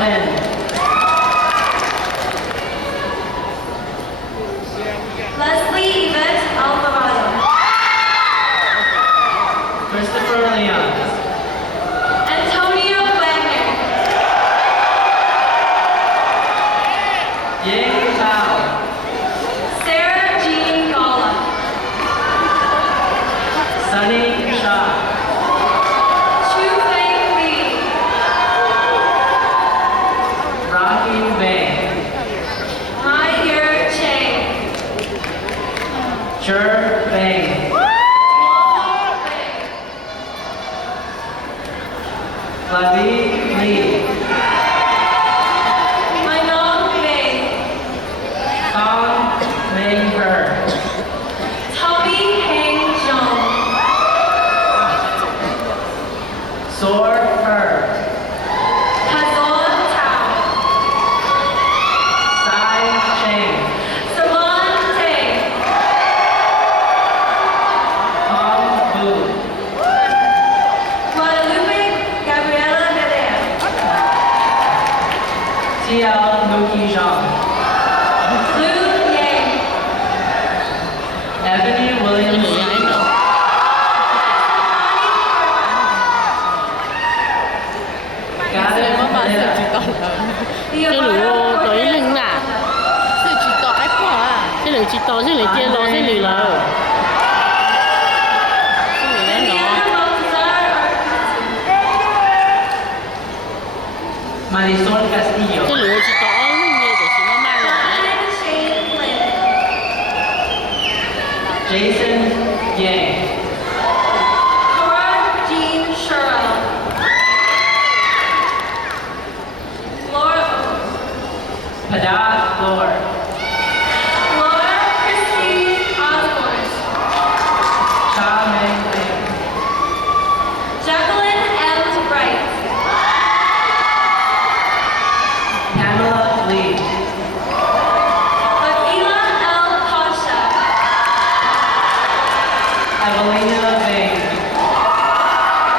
Finn. Leslie Yvette Alvarado. Christopher Leon. Antonio Wagner. Ying Tao. Sarah Jean Gala. Sunny Shah. Chu-Fei Lee. Rocky Bang. Mai-Yer Chang. Jer Bang. Wong Wei. Lavi Lee. Mainong Wei. Tong Meng Her. Toby Heng Zhong. Sor Her. Kazon Tao. Sai Cheng. Saman Tay. Tom Bu. Guadalupe Gabriela Medea. Tiao Nuki Zhang. Lu Yang. Ebony Williams. Gareth Miller. cái lửa tới lưng nè cái chỉ tỏ ách quá à cái lửa chỉ tỏ cái lửa kia nó cái lửa lờ cái lửa nó Indiana Baltazar Marisol Castillo. cái lửa chỉ tỏ lưng nghe để chúng nó mang lại Ryan Shane Flynn. Jason Yang. Cora Jean Sherrill. Laura Padad Lord. Laura Christine Osborne. Cha Meng Ling. Jacqueline M. Bright. Pamela Lee. Akila L. Pasha. Evelina Bing.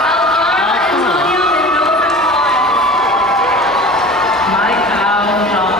Alvaro Antonio Mendoza Flores. Mike Ao John.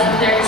their